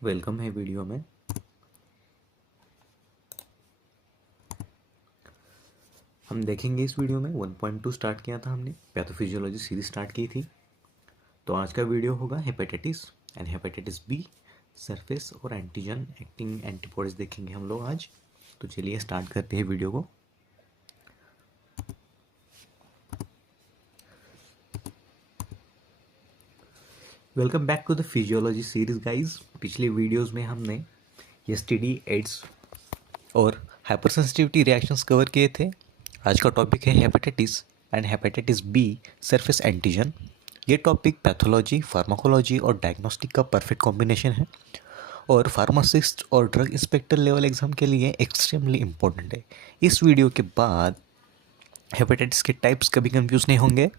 Welcome है video में। हम देखेंगे इस वीडियो में 1.2 स्टार्ट किया था हमने, पैथोफिजियोलॉजी सीरीज स्टार्ट की थी। तो आज का वीडियो होगा hepatitis and hepatitis B, surface और एंटीजन एक्टिंग एंटीबॉडीज देखेंगे हम लोग आज। तो चलिए स्टार्ट करते हैं वीडियो को। Welcome back to the physiology series guys. पिछले वीडियोस में हमने एसटीडी, एड्स और हाइपरसेंसिटिविटी रिएक्शंस कवर किए थे। आज का टॉपिक है hepatitis and hepatitis B, surface antigen. ये टॉपिक पैथोलॉजी, फार्माकोलॉजी और डायग्नोस्टिक का परफेक्ट कॉम्बिनेशन है और फार्मासिस्ट और ड्रग इंस्पेक्टर लेवल एग्जाम के लिए एक्सट्रीमली इम्पोर्टेंट है। इस वीडियो के बाद हेपेटाइटिस के टाइप्स कभी कंफ्यूज नहीं होंगे।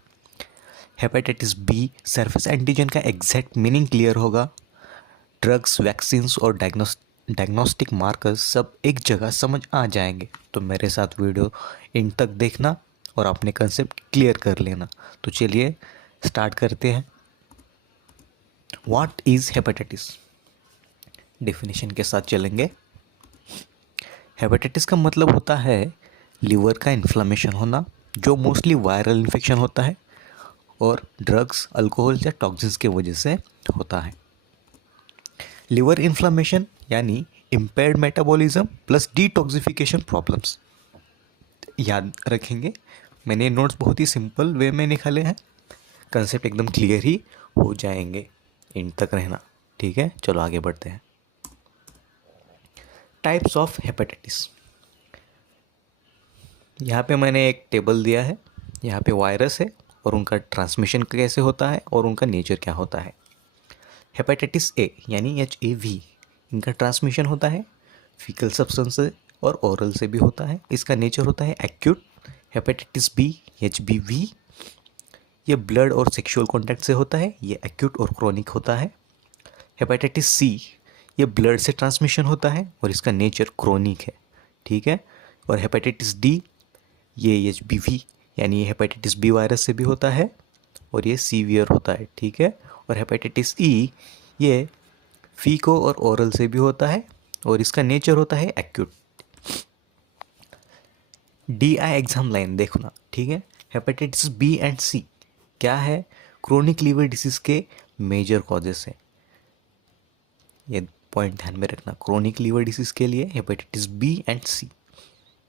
हेपेटाइटिस बी सरफेस एंटीजन का एग्जैक्ट मीनिंग क्लियर होगा। ड्रग्स, वैक्सीन्स और डायग्नोस्टिक मार्कर्स सब एक जगह समझ आ जाएंगे। तो मेरे साथ वीडियो इन तक देखना और अपने कंसेप्ट क्लियर कर लेना। तो चलिए स्टार्ट करते हैं। व्हाट इज़ हेपेटाइटिस, डेफिनेशन के साथ चलेंगे। हेपेटाइटिस का मतलब होता है लीवर का इन्फ्लेमेशन होना, जो मोस्टली वायरल इन्फेक्शन होता है और ड्रग्स, अल्कोहल या टॉक्सिन्स की वजह से होता है। लिवर इन्फ्लेमेशन यानी impaired metabolism plus detoxification problems. याद रखेंगे, मैंने नोट्स बहुत ही सिंपल वे में निकाले हैं, कंसेप्ट एकदम क्लियर ही हो जाएंगे। इन तक रहना, ठीक है। चलो आगे बढ़ते हैं। Types of hepatitis. यहाँ पे मैंने एक टेबल दिया है। यहाँ पे वायरस है और उनका ट्रांसमिशन कैसे होता है और उनका नेचर क्या होता है। हेपेटाइटिस ए यानी HAV, इनका ट्रांसमिशन होता है फीकल सब्सटेंस से और ओरल से भी होता है। इसका नेचर होता है एक्यूट। हेपेटाइटिस बी HBV, ये ब्लड और सेक्सुअल कॉन्टैक्ट से होता है, ये एक्यूट और क्रोनिक होता है। हेपेटाइटिस सी, ये ब्लड से ट्रांसमिशन होता है और इसका नेचर क्रोनिक है, ठीक है। और हेपेटाइटिस डी, ये HBV यानी ये हेपेटाइटिस बी वायरस से भी होता है और ये सीवियर होता है, ठीक है। और हेपेटाइटिस ई, ये फीको और ओरल से भी होता है और इसका नेचर होता है एक्यूट। DI एग्जाम लाइन देखना, ठीक है। हेपेटाइटिस बी एंड सी क्या है, क्रोनिक लीवर डिसीज के मेजर कॉजेस है। ये पॉइंट ध्यान में रखना, क्रोनिक लीवर डिसीज के लिए hepatitis B and C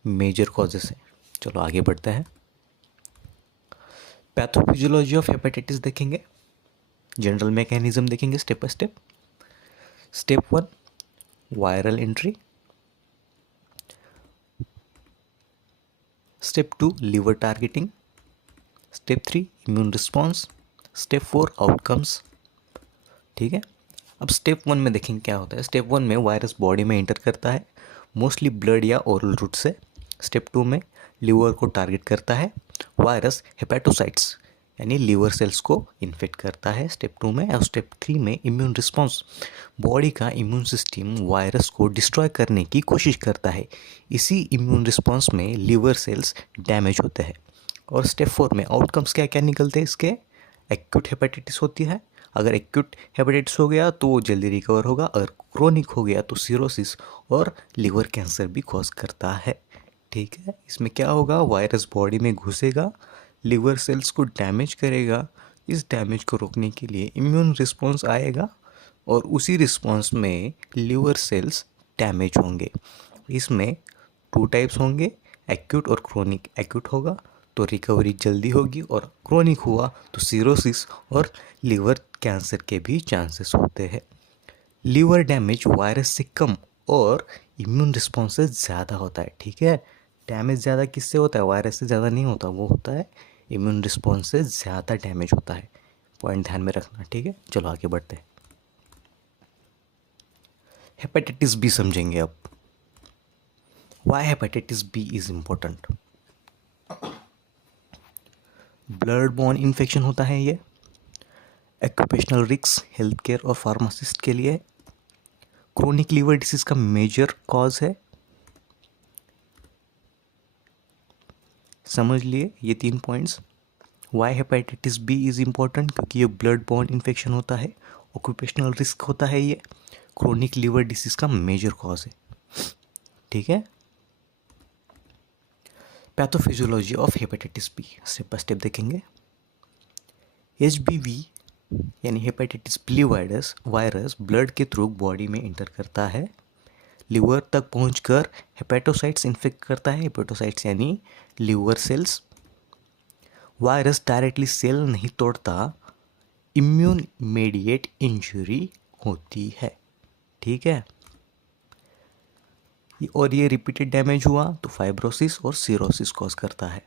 major causes है। चलो आगे बढ़ते हैं। पैथोफिजियोलॉजी ऑफ हेपेटाइटिस देखेंगे, जनरल मैकेनिज्म देखेंगे step by step. Step 1 viral entry, step 2 liver targeting, step 3 immune response, step 4 outcomes, ठीक है। अब स्टेप 1 में देखेंगे क्या होता है। स्टेप 1 में वायरस बॉडी में एंटर करता है, मोस्टली ब्लड या ओरल रूट से। स्टेप 2 में लिवर को टारगेट करता है, वायरस हेपेटोसाइट्स यानी लीवर सेल्स को इन्फेक्ट करता है स्टेप 2 में। और स्टेप 3 में इम्यून रिस्पॉन्स, बॉडी का इम्यून सिस्टम वायरस को डिस्ट्रॉय करने की कोशिश करता है। इसी इम्यून रिस्पॉन्स में लिवर सेल्स डैमेज होते हैं। और स्टेप 4 में आउटकम्स क्या क्या निकलते हैं इसके। एक्यूट हेपेटाइटिस होती है, अगर एक्यूट हेपेटाइटिस हो गया तो वो जल्दी रिकवर होगा, अगर क्रोनिक हो गया तो सिरोसिस और लिवर कैंसर भी कॉज करता है, ठीक है। इसमें क्या होगा, वायरस बॉडी में घुसेगा, लिवर सेल्स को डैमेज करेगा। इस डैमेज को रोकने के लिए इम्यून रिस्पॉन्स आएगा और उसी रिस्पॉन्स में लिवर सेल्स डैमेज होंगे। इसमें 2 टाइप्स होंगे, एक्यूट और क्रोनिक। एक्यूट होगा तो रिकवरी जल्दी होगी और क्रोनिक हुआ तो सिरोसिस और लिवर कैंसर के भी चांसेस होते हैं। लिवर डैमेज वायरस से कम और इम्यून रिस्पॉन्स से ज़्यादा होता है, ठीक है। डैमेज ज़्यादा किससे होता है, वायरस से ज़्यादा नहीं होता, वो होता है इम्यून रिस्पॉन्स से ज़्यादा डैमेज होता है। पॉइंट ध्यान में रखना, ठीक है। चलो आगे बढ़ते हैं। हेपेटाइटिस बी समझेंगे अब। Why hepatitis B is important. Blood borne infection होता है ये, ऑक्यूपेशनल रिस्क हेल्थ केयर और फार्मासिस्ट के लिए। क्रोनिक लीवर डिसीज का मेजर कॉज है। समझ लिए ये 3 points. Why hepatitis B is important क्योंकि ये ब्लड बॉर्न इन्फेक्शन होता है, ऑक्यूपेशनल रिस्क होता है ये, क्रोनिक लिवर डिसीज का मेजर कॉज है, ठीक है। Pathophysiology of hepatitis B step by step देखेंगे। HBV यानी हेपेटाइटिस बी वायरस ब्लड के थ्रू बॉडी में इंटर करता है, लिवर तक पहुंचकर हेपेटोसाइट्स इन्फेक्ट करता है। हेपेटोसाइट्स यानी liver cells. Virus directly cell नहीं तोड़ता, इम्यून मेडिएट इंजरी होती है, ठीक है। और ये रिपीटेड डैमेज हुआ तो फाइब्रोसिस और सिरोसिस कॉज करता है।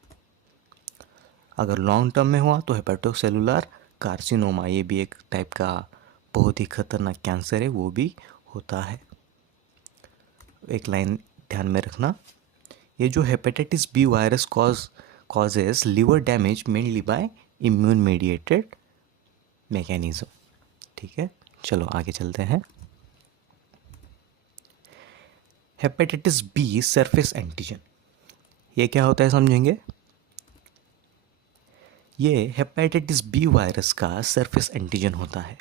अगर लॉन्ग टर्म में हुआ तो हेपेटोसेलुलर कार्सिनोमा, ये भी एक टाइप का बहुत ही खतरनाक कैंसर है, वो भी होता है। एक लाइन ध्यान में रखना, ये जो hepatitis B virus causes liver damage mainly by immune mediated mechanism, ठीक है। चलो आगे चलते हैं। हेपेटाइटिस बी सरफेस एंटीजन, ये क्या होता है समझेंगे। ये हेपेटाइटिस बी वायरस का सरफेस एंटीजन होता है,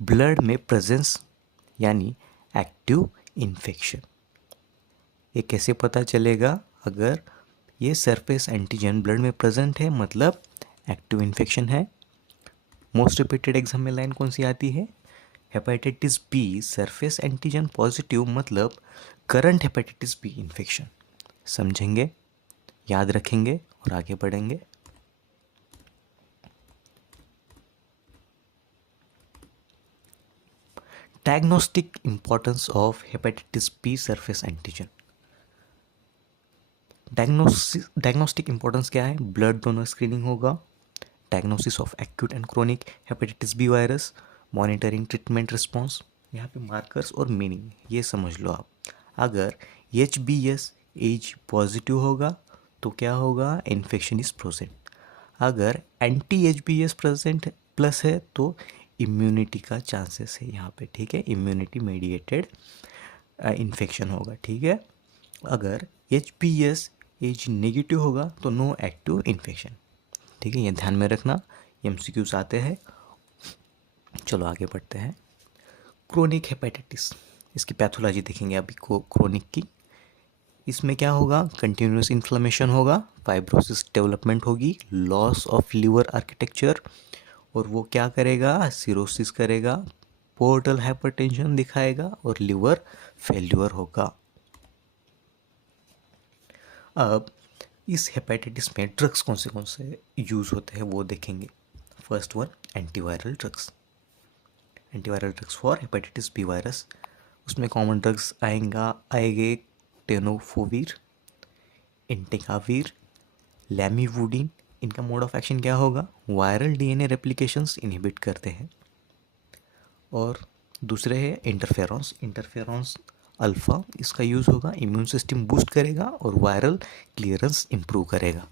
ब्लड में प्रेजेंस यानी एक्टिव इन्फेक्शन। ये कैसे पता चलेगा, अगर ये सरफेस एंटीजन ब्लड में प्रेजेंट है मतलब एक्टिव इन्फेक्शन है। मोस्ट रिपीटेड एग्जाम में लाइन कौन सी आती है, hepatitis B surface antigen positive मतलब करंट हेपेटाइटिस बी इन्फेक्शन। समझेंगे, याद रखेंगे और आगे बढ़ेंगे। Diagnostic importance of hepatitis B surface antigen. Diagnostic importance क्या है, ब्लड डोनर स्क्रीनिंग होगा, diagnosis of acute and chronic hepatitis B virus, monitoring treatment response. यहाँ पे मार्कर्स और मीनिंग ये समझ लो आप। अगर HBS एज पॉजिटिव होगा तो क्या होगा, इन्फेक्शन इज प्रेजेंट। अगर एंटी HBS प्रेजेंट प्लस है तो इम्यूनिटी का चांसेस है यहाँ पे, ठीक है, इम्यूनिटी मेडिएटेड इन्फेक्शन होगा, ठीक है। अगर HBS एज नेगेटिव होगा तो नो एक्टिव इन्फेक्शन, ठीक है, ये ध्यान में रखना, MCQs आते हैं। चलो आगे बढ़ते हैं। क्रोनिक हेपेटाइटिस, इसकी पैथोलॉजी देखेंगे अभी को क्रोनिक की। इसमें क्या होगा, कंटिन्यूस इन्फ्लेमेशन होगा, फाइब्रोसिस डेवलपमेंट होगी, लॉस ऑफ लिवर आर्किटेक्चर, और वो क्या करेगा, सिरोसिस करेगा, पोर्टल हाइपरटेंशन दिखाएगा और लिवर फेल्यूर होगा। अब इस हेपेटाइटिस में ड्रग्स कौन से यूज़ होते हैं वो देखेंगे। First one, antiviral drugs. Antiviral drugs for hepatitis B virus, उसमें कॉमन ड्रग्स आएंगे टेनोफोवीर, इंटेकावीर, लैमीवुडीन। इनका मोड ऑफ एक्शन क्या होगा, वायरल DNA रेप्लिकेशंस इनहिबिट करते हैं। और दूसरे है इंटरफेरॉन्स अल्फ़ा, इसका यूज़ होगा, इम्यून सिस्टम बूस्ट करेगा और वायरल क्लियरेंस इम्प्रूव करेगा।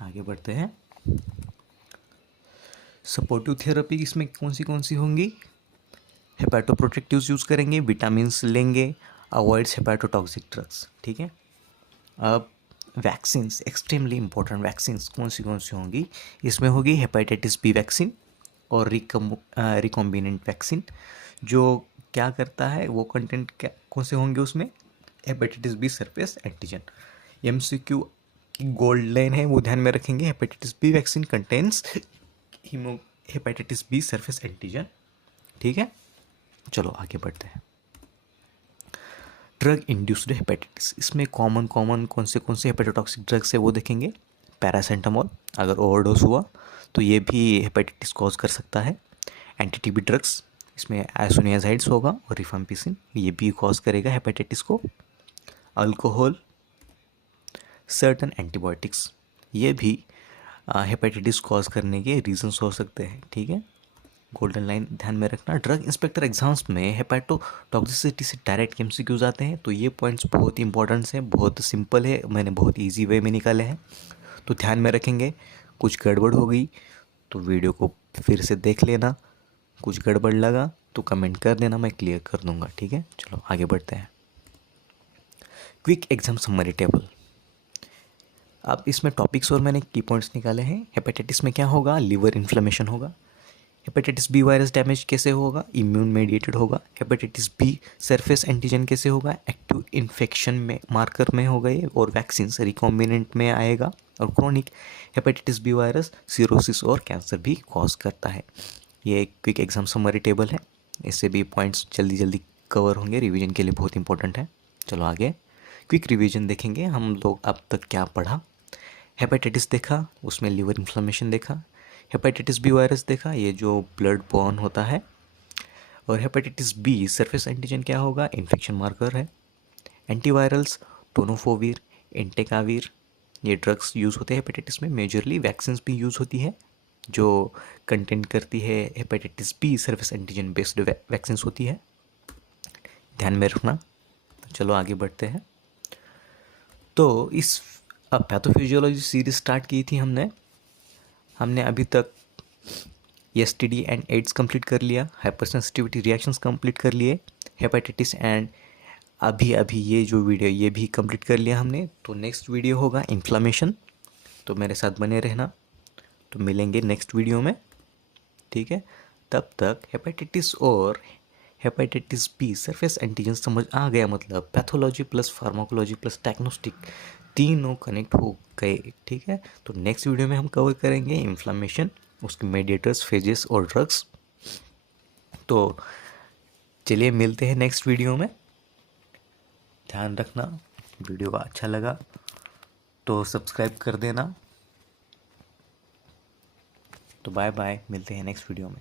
आगे बढ़ते हैं। सपोर्टिव थेरेपी इसमें कौन सी होंगी, हेपेटोप्रोटेक्टिव्स यूज़ करेंगे, विटामिन्स लेंगे, अवॉइड्स हेपेटोटॉक्सिक ड्रग्स, ठीक है। अब वैक्सीन्स, एक्सट्रीमली इंपॉर्टेंट वैक्सीन्स कौन सी होंगी, इसमें होगी हेपेटाइटिस बी वैक्सीन और रिकॉम्बिनेंट वैक्सीन। जो क्या करता है, वो कंटेंट क्या कौन से होंगे उसमें, hepatitis B surface antigen. MCQ की गोल्ड लाइन है वो ध्यान में रखेंगे, hepatitis B vaccine contains hepatitis B surface antigen, ठीक है। चलो आगे बढ़ते हैं। ड्रग इंड्यूस्ड हेपेटाइटिस, इसमें कॉमन कौन से हेपेटोटॉक्सिक ड्रग्स है वो देखेंगे। पैरासेटामोल, अगर ओवरडोज हुआ तो ये भी हेपेटाइटिस कॉज कर सकता है। एंटी-TB ड्रग्स, इसमें आइसोनियाजाइड्स होगा और रिफाम्पिसिन, ये भी कॉज करेगा हेपेटाइटिस को। अल्कोहल, सर्टन एंटीबायोटिक्स, ये भी हेपेटाइटिस कॉज करने के रीजंस हो सकते हैं, ठीक है। गोल्डन लाइन ध्यान में रखना। ड्रग इंस्पेक्टर एग्जाम्स में हेपेटोटॉक्सिसिटी से डायरेक्ट MCQs आते हैं, तो ये पॉइंट्स बहुत इंपॉर्टेंट हैं, बहुत सिंपल है, मैंने बहुत इजी वे में निकाले हैं, तो ध्यान में रखेंगे। कुछ गड़बड़ हो गई तो वीडियो को फिर से देख लेना, कुछ गड़बड़ लगा तो कमेंट कर देना, मैं क्लियर कर दूंगा, ठीक है। चलो आगे बढ़ते हैं। Quick exam summary table. अब इसमें टॉपिक्स और मैंने की पॉइंट्स निकाले हैं। हेपेटाइटिस में क्या होगा, लिवर इन्फ्लेमेशन होगा। हेपेटाइटिस बी वायरस डैमेज कैसे होगा, इम्यून मेडिएटेड होगा। हेपेटाइटिस बी सरफेस एंटीजन कैसे होगा, एक्टिव इन्फेक्शन में मार्कर में होगा ये, और वैक्सीन से रिकॉम्बिनेंट में आएगा। और chronic hepatitis B virus cirrhosis और कैंसर भी कॉज करता है। ये एक क्विक एग्जाम समरी टेबल है, इससे भी पॉइंट्स जल्दी जल्दी कवर होंगे, रिवीजन के लिए बहुत इंपॉर्टेंट है। चलो आगे क्विक रिवीजन देखेंगे हम लोग। अब तक क्या पढ़ा, हेपेटाइटिस देखा, उसमें लिवर इन्फ्लेमेशन देखा। हेपेटाइटिस बी वायरस देखा, ये जो ब्लड बॉर्न होता है। और हेपेटाइटिस बी सरफेस एंटीजन क्या होगा, इन्फेक्शन मार्कर है। एंटीवायरल्स टोनोफोविर, एंटेकाविर, ये ड्रग्स यूज़ होते हैं हेपेटाइटिस में। मेजरली वैक्सीन्स भी यूज़ होती है जो कंटेंट करती है hepatitis B surface antigen based vaccines होती है, ध्यान में रखना। तो चलो आगे बढ़ते हैं। तो इस पैथोफिजियोलॉजी सीरीज स्टार्ट की थी हमने अभी तक एसटीडी एंड एड्स कंप्लीट कर लिया, हाइपर सेंसिटिविटी रिएक्शंस कंप्लीट कर लिए, हेपेटाइटिस एंड अभी ये जो वीडियो ये भी कंप्लीट कर लिया हमने। तो नेक्स्ट वीडियो होगा इन्फ्लामेशन, तो मेरे साथ बने रहना। तो मिलेंगे नेक्स्ट वीडियो में, ठीक है। तब तक हेपेटाइटिस और हेपेटाइटिस बी सरफेस एंटीजन समझ आ गया, मतलब pathology plus pharmacology plus diagnostic तीनों कनेक्ट हो गए, ठीक है। तो नेक्स्ट वीडियो में हम कवर करेंगे इन्फ्लामेशन, उसके मेडिएटर्स, फेजेस और ड्रग्स। तो चलिए मिलते हैं नेक्स्ट वीडियो में। ध्यान रखना, वीडियो का अच्छा लगा तो सब्सक्राइब कर देना। तो बाय बाय, मिलते हैं नेक्स्ट वीडियो में।